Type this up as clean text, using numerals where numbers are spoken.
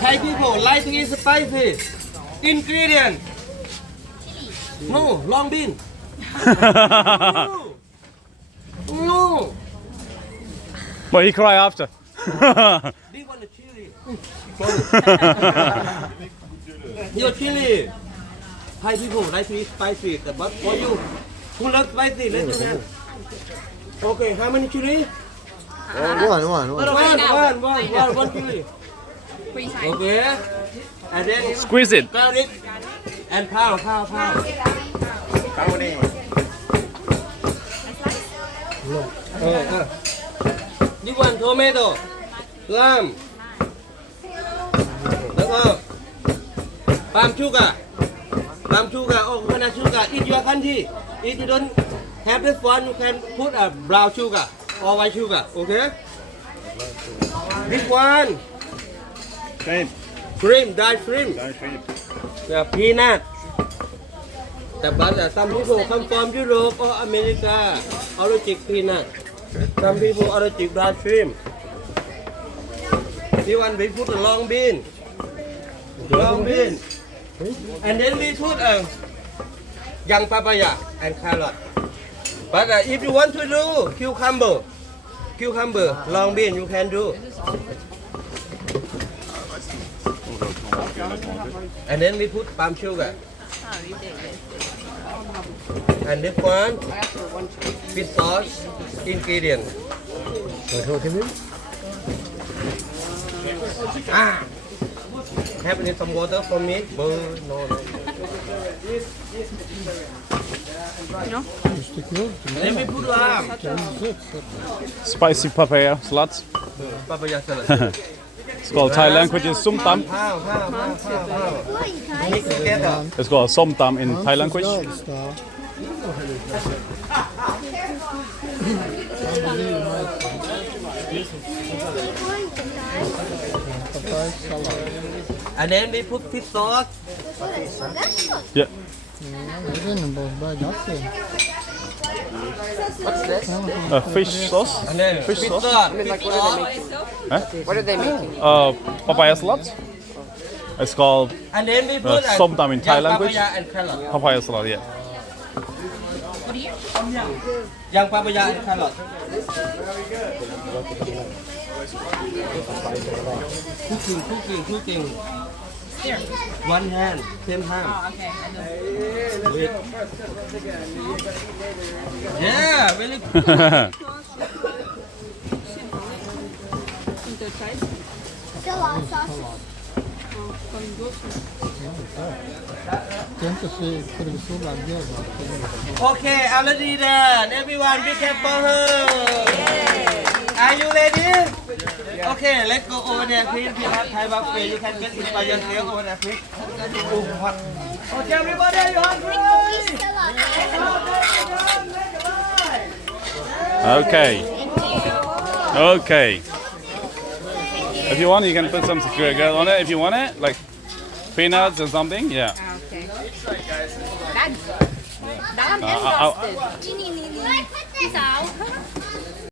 Thai people like to eat spicy. Ingredient. No, long bean. No. But he cry after. This one is chili. Your chili. Thai people like to eat spicy, but for you, who love spicy, let your hand. Okay, how many chili? One chili. Okay, and then Squeeze it. garlic and pound. This one tomato, lime, แล้วก็ palm sugar, or coconut sugar. If your country, if you don't have this one, you can put a brown sugar or white sugar. Okay. This one, shrimp, dried shrimp. Yeah, peanut. But some people come from Europe or America, allergic peanut. Some people allergic dried shrimp. This one we put a long bean, and then we put a young papaya and carrot. But if you want to do cucumber, long bean, you can do. And then we put palm sugar. And this one, fish sauce, ingredient. Have some water for me? No. Then we put lamb. Spicy papaya salad. Papaya salad. It's called Thai language is som tam. Mix together. It's called som tam in Thai language. And then we put fish sauce. Yeah. What's this? Fish sauce. And then Fish sauce? What are they making? Papaya salad. It's called And then we put som tam in Thai language. papaya and carrot. Papaya salad, yeah. Young papaya and carrot. Cooking. One hand, same hand. Oh, okay. I know. Wait. Yeah, very good. Into chives. Okay, already done. Everyone, be careful her. Are you ready? Okay, let's go over there, please. If you have Thai buffet, you can get it by yourself over there, please. Oh, hot. Okay, everybody, you hungry? Okay. If you want, you can put some sugar on it. If you want it, like peanuts or something, yeah. Okay. That's I'll- interested.